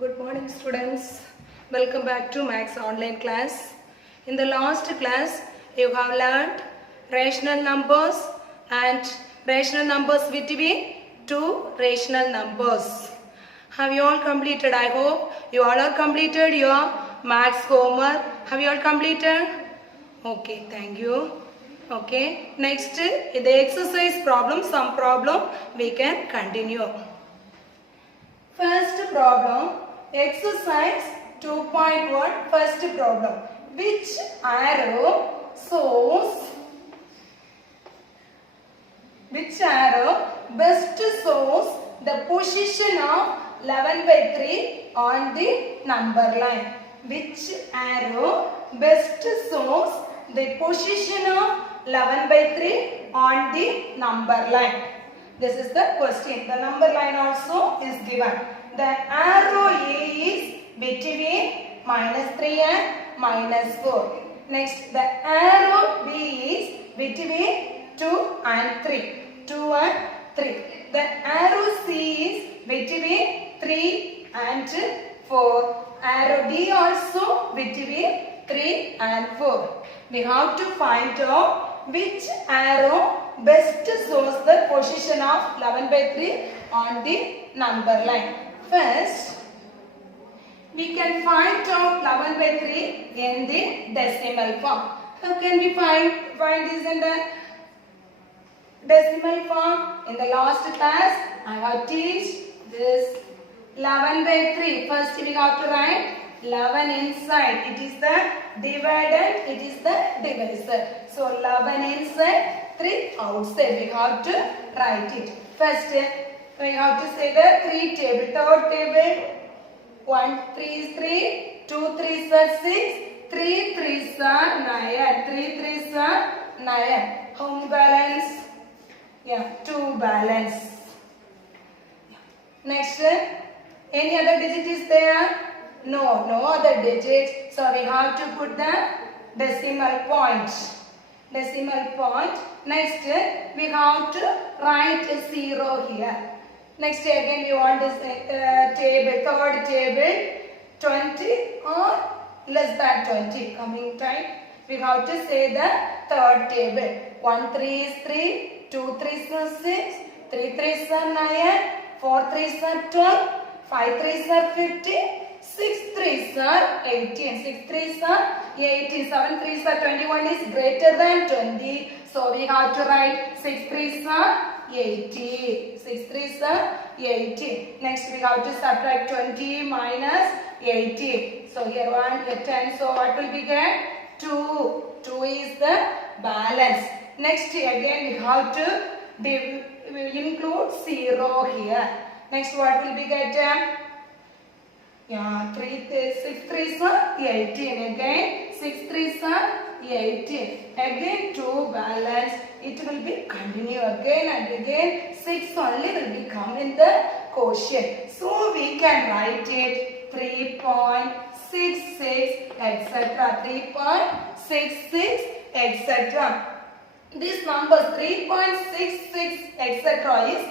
Good morning students. Welcome back to Max online class. In the last class you have learned rational numbers and rational numbers between two rational numbers. Have you all completed? I hope you all are completed your Max homework. Have you all completed? Okay, thank you. Okay, next the exercise problem, some problem we can continue. First problem, exercise 2.1, first problem. Which arrow best shows the position of 11/3 on the number line? Which arrow best shows the position of 11/3 on the number line? This is the question. The number line also is given. The arrow A is between -3 and -4. Next, the arrow B is between 2 and 3. 2 and 3. The arrow C is between 3 and 4. Arrow D also between 3 and 4. We have to find out which arrow best shows the position of 11/3 on the number line. First, we can find out 11/3 in the decimal form. How can we find this in the decimal form? In the last class, I have taught this 11/3. First, we have to write 11 inside. It is the divider, it is the divisor. So 11 inside, 3 outside. We have to write it. First, we have to say the 3 table. Third table, 1 3 is 3, 2 3s are 6, 3 3s are 9, 3 3s are 9. How many balance? Yeah, 2 balance. Next, any other digit is there? No other digit. So we have to put the decimal point. Decimal point. Next, we have to write a 0 here. Next, again we want this table, third table, 20 or less than 20. Coming time, we have to say the third table. 1 3 is 3, 2 3s are 6, 3 3s are 9, 4 3s are 12, 5 3s are 15. 6 3s are 18, 6 3s are 18, 7 3s are 21 is greater than 20. So we have to write 6 3s are 80. 6 3s are 80. Next we have to subtract 20 minus 80. So here 1, here 10. So what will we get? 2. 2 is the balance. Next again we have to include 0 here. Next what will we get? Yeah, 6 3s are 18. Again 6 3s are 18. Again 2 balance. It will be continue again and again. 6 only will become in the quotient. So we can write it 3.66 etc. 3.66 etc. This number 3.66 etc. is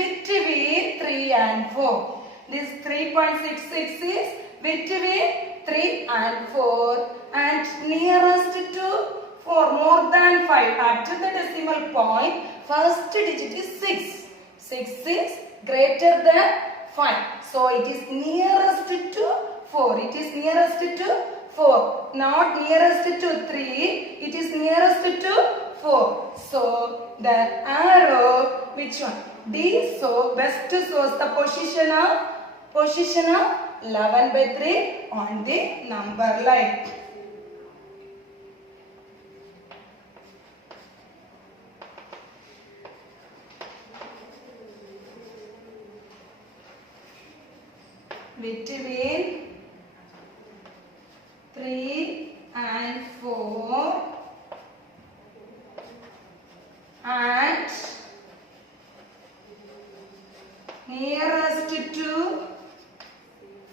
between 3 and 4. This 3.66 is between 3 and 4 and nearest to 4, more than 5. After the decimal point, first digit is 6. 6 is greater than 5. So it is nearest to 4. It is nearest to 4. Not nearest to 3. It is nearest to 4. So the arrow, which one? D, so best shows the position of 11/3 on the number line. Between 3 and 4 and nearest to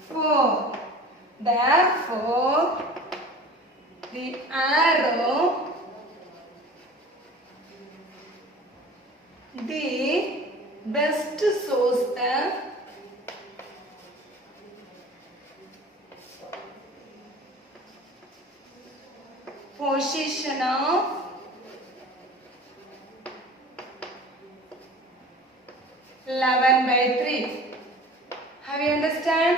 4. Therefore, the arrow D best shows the position of (11 by 3). Have you understand?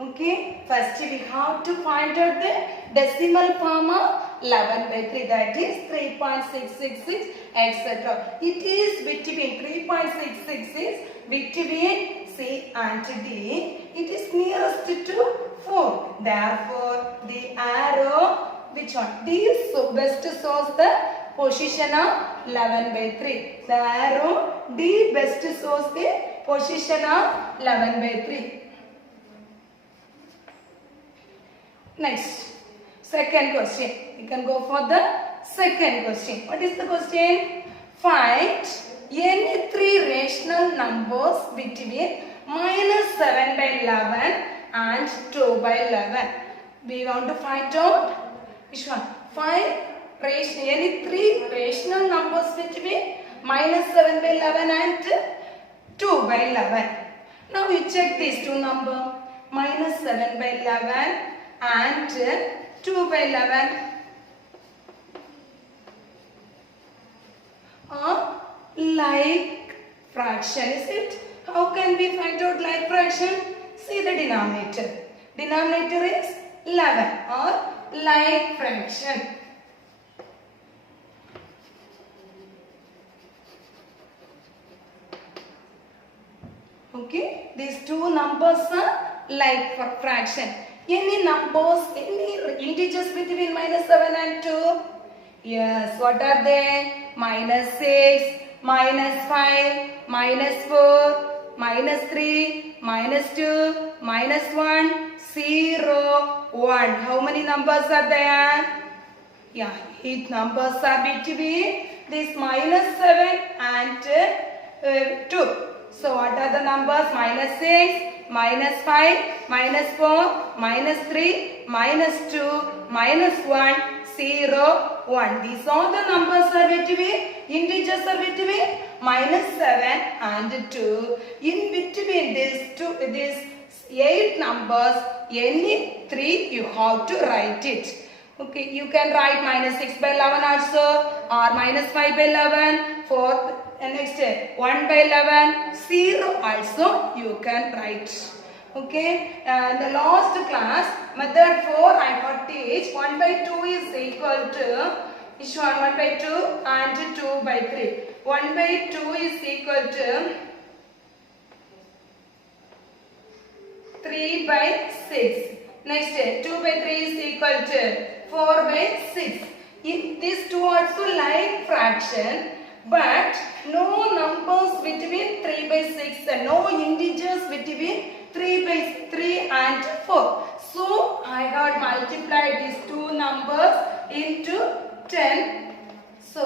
Okay. First we have to find out the decimal form of 11 by 3. That is 3.666, etc. It is between 3.666 between C and D. It is nearest to 4. Therefore, the arrow, which one? D is best shows the position of 11 by 3. The arrow D best shows the position of 11 by 3. Next, second question. We can go for the second question. What is the question? Find any three rational numbers between -7 by 11 and 2 by 11. We want to find out which one? Find any three rational numbers between -7 by 11 and 2 by 11. Now you check these two numbers. -7 by 11 and 2 by 11 are like fraction, is it? How can we find out like fraction? See the denominator. Denominator is 11 or like fraction. Okay, these two numbers are like fraction. Any numbers, any integers between -7 and 2? Yes, what are they? -6, -5, -4, -3, -2, -1, 0, 1. How many numbers are there? Yeah, 8 numbers are between this -7 and 2. So what are the numbers? -6, -5, -4, -3, -2, -1, 0, 1. These all the numbers are between, integers are between -7 and 2. In between these 8 numbers, any 3 you have to write it. Okay, you can write -6 by 11 also, or -5 by 11, 4, and next 1 by 11, 0 also you can write. Okay, and the last class, method 4 I got teach 1 by 2 is equal to, which one? 1 by 2 and 2 by 3. 1 by 2 is equal to 3 by 6. Next, 2 by 3 is equal to 4 by 6. In these two also like fraction, but no numbers between 3 by 6 and no integers between 3 by 3 and 4. So, I had multiplied these two numbers into 10. So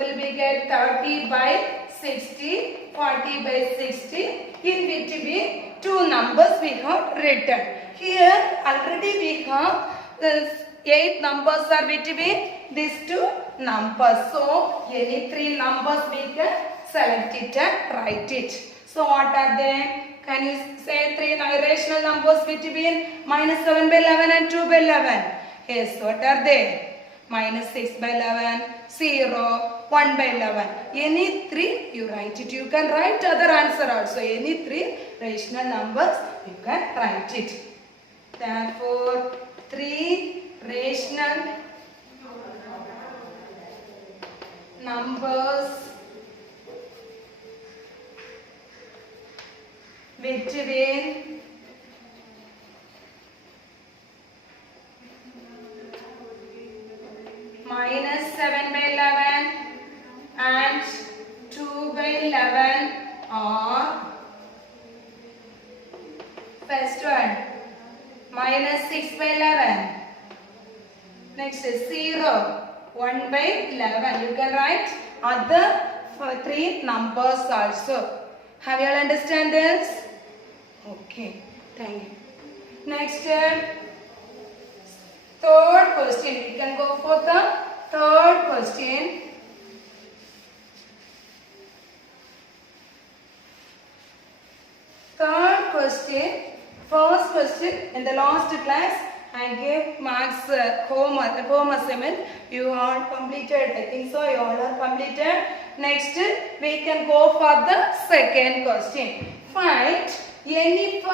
will be get 30 by 60, 40 by 60. In between two numbers we have written. Here already we have this 8 numbers are between these two numbers. So any 3 numbers we can select it and write it. So what are they? Can you say 3 rational numbers between -7 by 11 and 2 by 11? Yes, what are they? -6 by 11, 0, 1 by 11. Any 3 you write it. You can write other answer also. Any 3 rational numbers you can write it. Therefore, 3 rational numbers between -7 by 11 and 2 by 11 are first one -6 by 11. Next is 0, 1 by 11. You can write other 3 numbers also. Have you all understand this? Okay, thank you. Next, third question. We can go for the third question. Third question. First question in the last class I give marks home assignment. You all completed. I think so. You all are completed. Next, we can go for the second question. Find any 5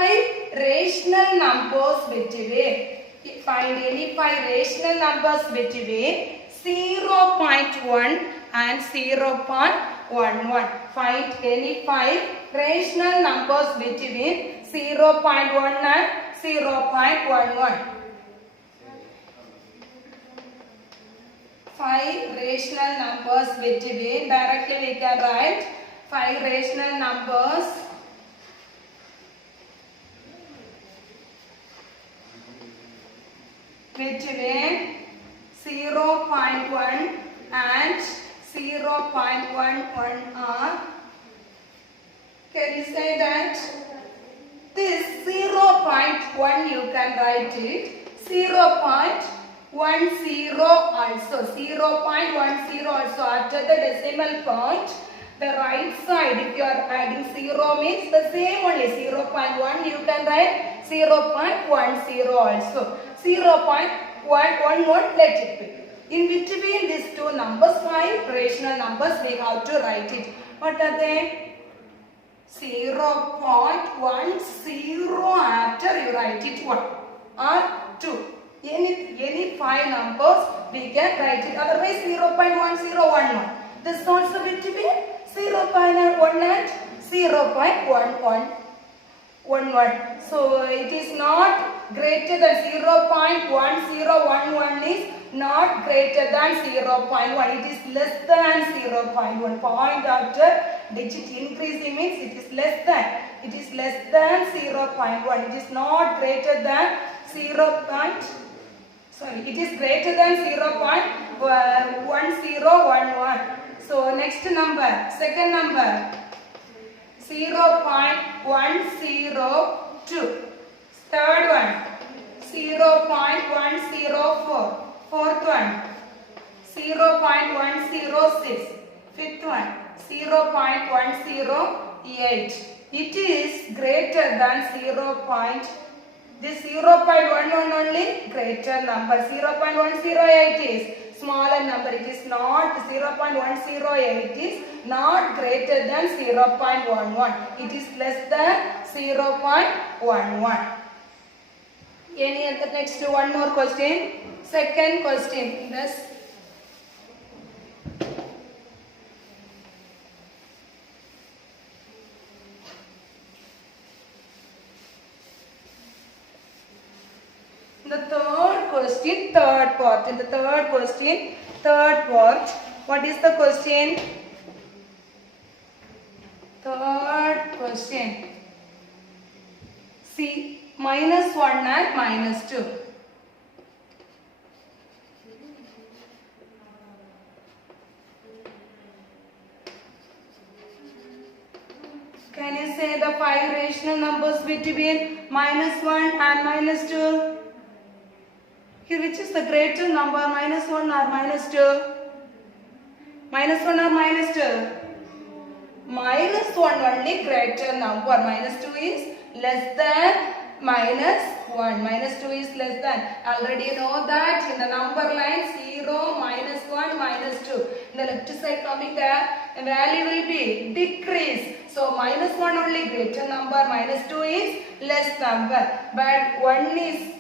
rational numbers between. Find any 5 rational numbers between 0.1 and 0.11. Find any 5 rational numbers between 0.1 and 0.11. 5 rational numbers between, directly we can write 5 rational numbers between 0.1 and 0.11 are. Can you say that? This 0.1 you can write it 0.10 also, 0.10 also. After the decimal point, the right side, if you are adding 0 means the same only, 0.1 you can write 0.10 also. 0.11 let it be. In between these two numbers, 5 rational numbers, we have to write it. What are they? 0.10 after you write it 1 or 2. Any 5 numbers we can write it. Otherwise 0.1011. This also between 0.1 and 0.11. So it is not greater than 0.1011 is not greater than 0.1. It is less than 0.1. Point after digit increasing means it is less than. It is less than 0.1. It is not greater than 0. It is greater than 0.1011. So next number, second number, 0.102. Third one, 0.104. Fourth one, 0.106. Fifth one, 0.108. It is greater than 0. This 0.11 only greater number. 0.108 is smaller number. It is not 0.108 is not greater than 0.11. It is less than 0.11. Any other next one more question? Second question. Yes. The third question, third part. In the third question, third part. What is the question? Third question. See, minus 1 and minus 2. Can you say the 5 rational numbers between minus 1 and minus 2? Here, which is the greater number, minus 1 or minus 2? Minus 1 or minus 2? Minus 1 only greater number. Minus 2 is less than minus 1. Minus 2 is less than. Already you know that in the number line 0, minus 1, minus 2. In the left side coming there, the value will be decrease. So minus 1 only greater number. Minus 2 is less number. But 1 is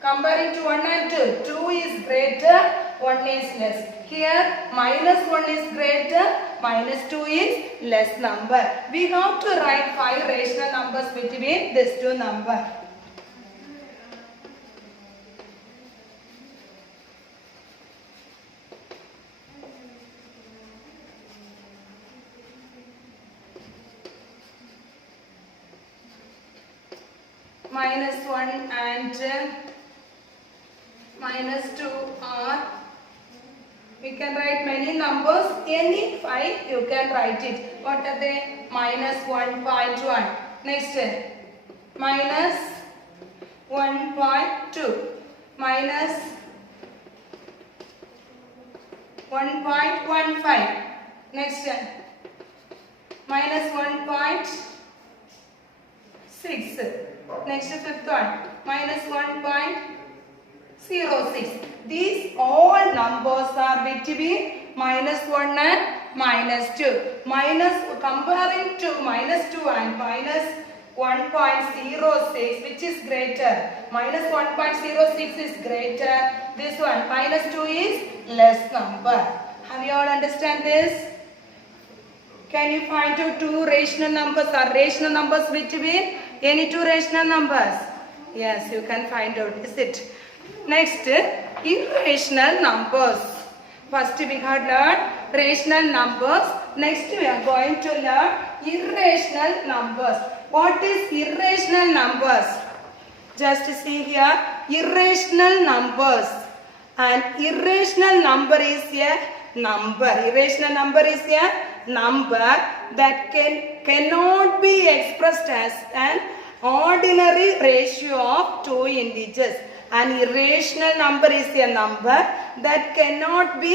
comparing to 1 and 2, 2 is greater, 1 is less. Here, minus 1 is greater, minus 2 is less number. We have to write 5 rational numbers between these two numbers. Minus 1 and minus 2 are, we can write many numbers, any 5 you can write it. What are they? Minus 1.1. Next, minus 1.2, minus 1.15. Next, minus 1.6. Next, fifth one, minus 1.5. 06. These all numbers are between -1 and -2. Comparing to -2 and -1.06, which is greater? -1.06 is greater. This one, -2 is less number. Have you all understand this? Can you find out two rational numbers? Are rational numbers between any two rational numbers? Yes, you can find out. Is it? Next, irrational numbers. First we have learned rational numbers. Next we are going to learn irrational numbers. What is irrational numbers? Just see here, irrational numbers. An irrational number is a number. Irrational number is a number that cannot be expressed as an ordinary ratio of two integers. An irrational number is a number that cannot be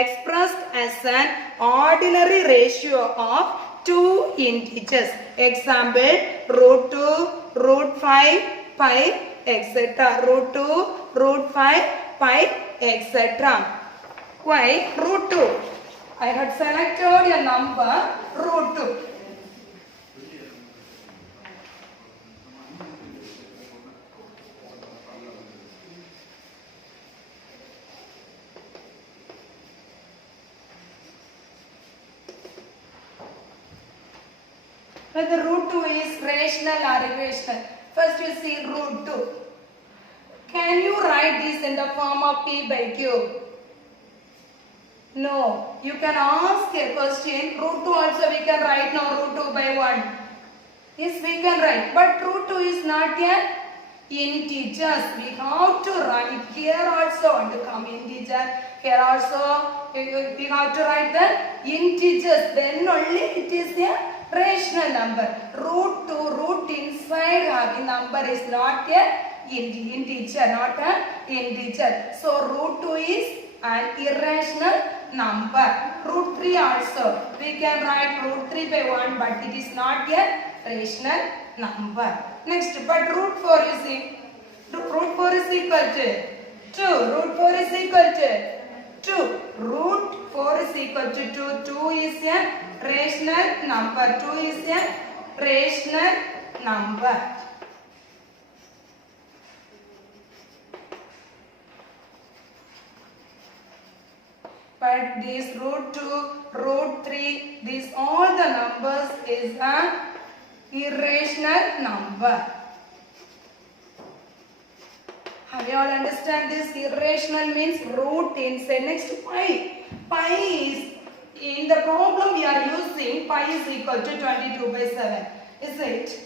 expressed as an ordinary ratio of two integers. Example, √2, √5, pi, etc. √2, √5, pi, etc. Why √2? I had selected a number √2. Whether √2 is rational or irrational. First you see √2. Can you write this in the form of p by q? No. You can ask a question. √2 also we can write now √2 by 1. Yes, we can write. But √2 is not an integers. We have to write here also. And to come integer. Here also we have to write the integers. Then only it is a rational number. √2, root inside having number is not a integer, not an integer. So √2 is an irrational number. √3 also we can write √3 by 1, but it is not a rational number. Next, but √4 you see, √4 is equal to 2. √4 is equal to 2. √4 is equal to 2. 2 is a rational number. 2 is a rational number. But these √2, √3, these all the numbers is an irrational number. Have you all understand this? Irrational means root inside. Next, pi. Pi is, in the problem we are using, pi is equal to 22 by 7. Is it?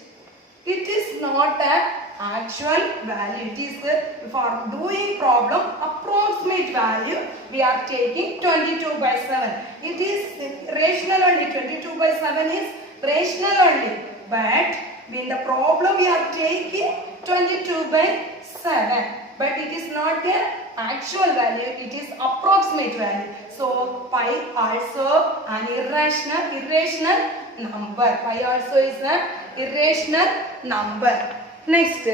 It is not an actual value. It is for doing problem approximate value. We are taking 22 by 7. It is rational only. 22 by 7 is rational only. But in the problem we are taking 22 by 7. But it is not an actual value. It is approximate value. So pi also an irrational number. Pi also is an irrational number. Next,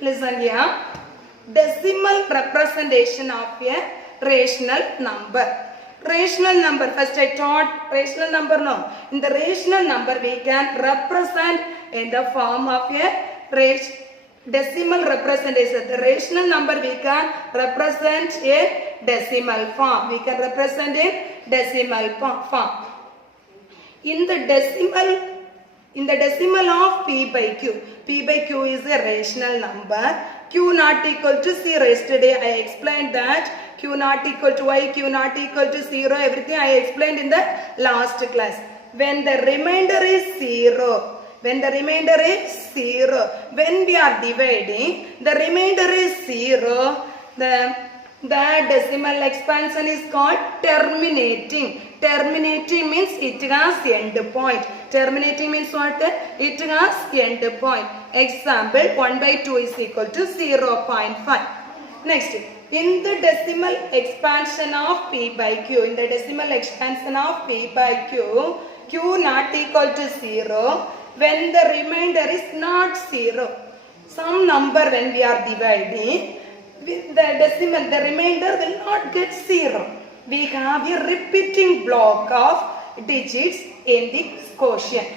listen here. Decimal representation of a rational number. Rational number, first I taught rational number now. In the rational number we can represent in the form of a decimal representation. The rational number we can represent a decimal form. We can represent in decimal form. In the decimal of p by q. P by q is a rational number. Q not equal to 0. Yesterday I explained that q not equal to y, q not equal to 0. Everything I explained in the last class. When the remainder is 0. When the remainder is 0. When we are dividing, the remainder is 0. The decimal expansion is called terminating. Terminating means it has end point. Terminating means what? It has end point. Example, 1 by 2 is equal to 0.5. Next, in the decimal expansion of p by q. In the decimal expansion of p by q, q not equal to 0. When the remainder is not 0. Some number when we are dividing, with the decimal, the remainder will not get 0. We have a repeating block of digits in the quotient.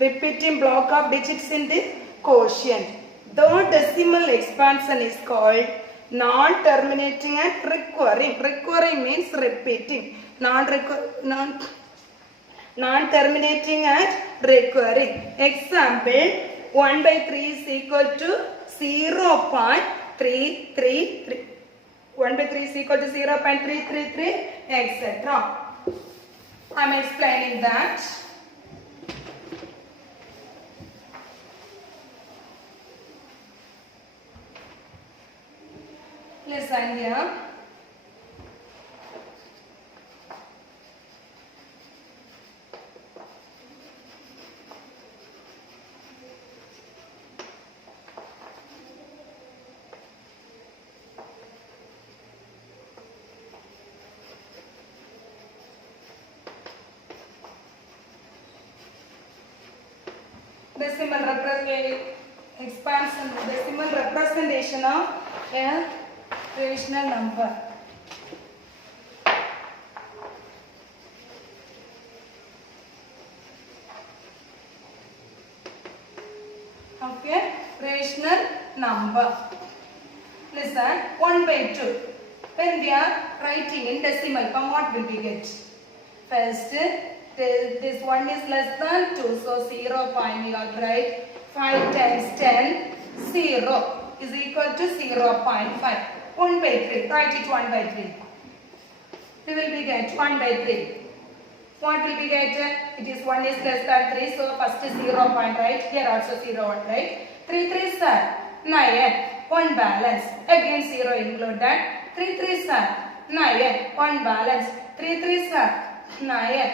Repeating block of digits in the quotient. The decimal expansion is called non-terminating and recurring. Recurring means repeating. Non-terminating and recurring. Example, 1 by 3 is equal to 0.333. 1 by 3 is equal to 0.333, etc. I am explaining that. Listen here. Decimal representation of a rational number. Okay, rational number. Listen, 1 by 2. When we are writing in decimal form, what will we get? First, this one is less than 2, so 0 point we will write 5 times 10, 0 is equal to 0.5. 1 by 3, write it 1 by 3. We will be get 1 by 3. What will we get? It is 1 is less than 3, so first is 0 point, right? Here also 0 1, right? 3 3 are 9, 1 balance. Again 0 included. 3 3 are 9, 1 balance. 3 3 are 9.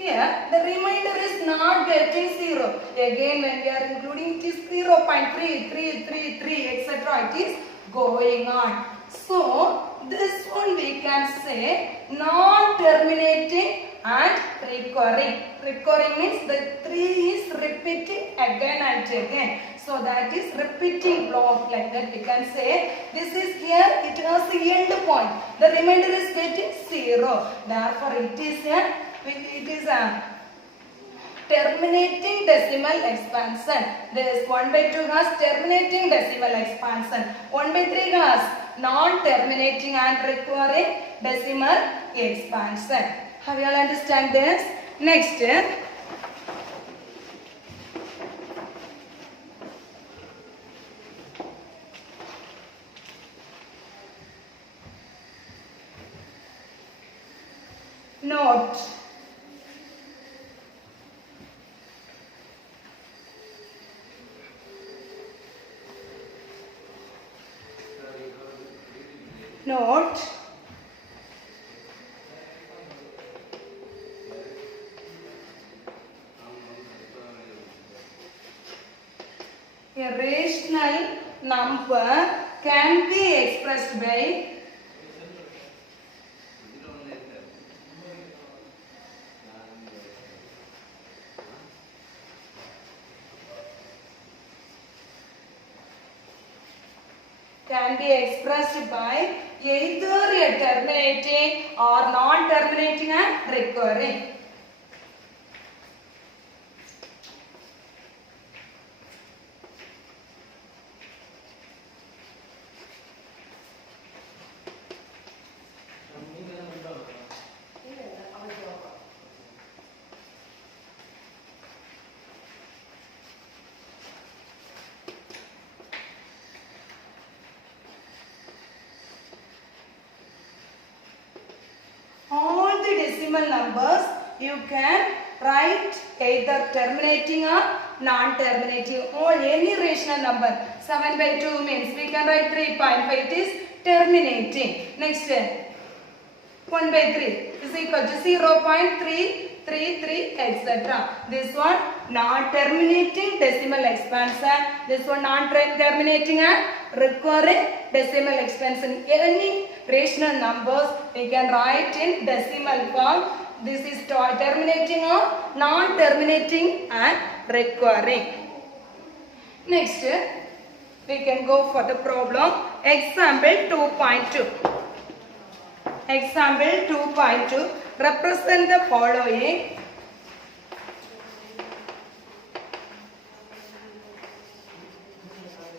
Here, the remainder is not getting 0. Again, when we are including, it is 0.3333, etc. It is going on. So, this one we can say non-terminating and recurring. Recurring means the 3 is repeating again and again. So, that is repeating block, like that we can say. This is here, it has the end point. The remainder is getting 0. Therefore, it is a terminating decimal expansion. This 1 by 2 has terminating decimal expansion. 1 by 3 has non-terminating and recurring decimal expansion. Have you all understand this? Next, note. Note, a rational number can be expressed by either a terminating or non-terminating and recurring. Numbers you can write either terminating or non-terminating or any rational number. 7 by 2 means we can write 3.5, it is terminating. Next, 1 by 3 is equal to 0.333, etc. This one non-terminating decimal expansion, this one non-terminating and recurring decimal expansion. Any rational numbers we can write in decimal form. This is terminating or non-terminating and recurring. Next, we can go for the problem. example 2.2. Example 2.2. Represent the following.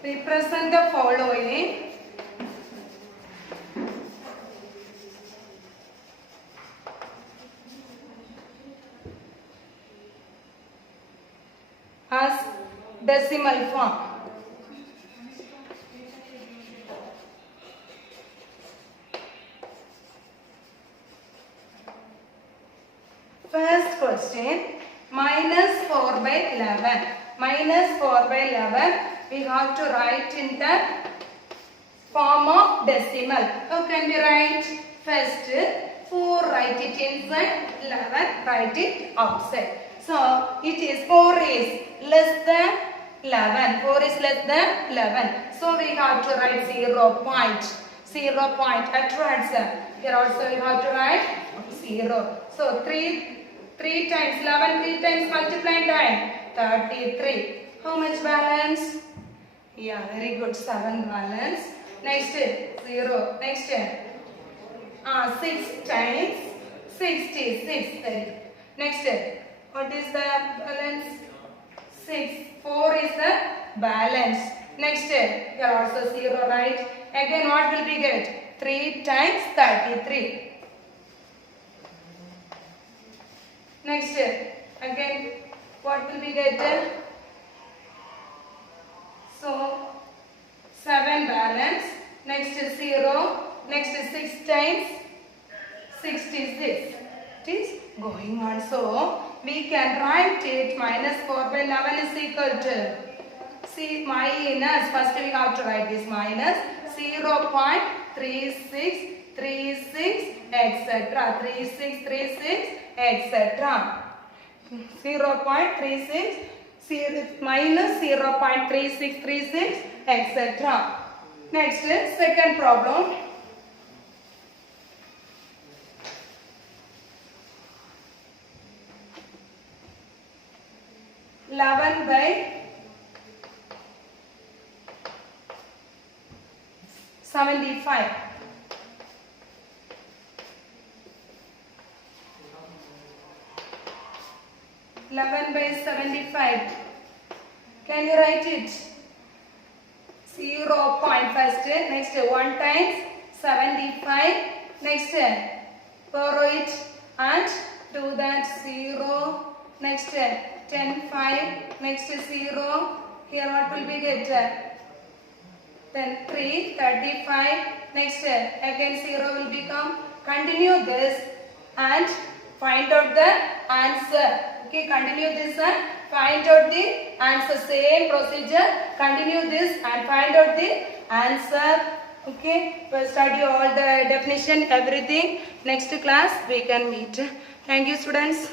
Represent the following as decimal form. First question, minus 4 by 11. Minus 4 by 11, we have to write in the form of decimal. How can we write? First, 4 write it inside, 11 write it outside. So, it is 4 is less than 11. 4 is less than 11. So, we have to write 0 point. 0 point at answer. Here also we have to write 0. So, 3 times 11, 3 times multiply time 33. How much balance? Yeah, very good. 7 balance. Next 0. Next 6 times 66. Very good. Next, what is the balance? 6. 4 is the balance. Next, here also 0, right? Again, what will we get? 3 times 33. Next, again, what will we get? So, 7 balance. Next is 0. Next 6 times 66. It is going on. So, we can write it minus 4 by 11 is equal to, see, minus, first we have to write this minus 0.3636 etc. 3636 etc. 0.36 minus 0.3636 etc. Next, second problem. Eleven by 75. 11 by 75. Can you write it? 0 point first. Next 1 times 75. Next borrow it and do that 0. Next 10 5. Next 0. Here what will we get? Then 3 35. Next again 0 will become. Continue this and find out the answer. Okay, continue this and find out the answer. Same procedure. Continue this and find out the answer. Okay, we'll study all the definition, everything. Next class we can meet. Thank you, students.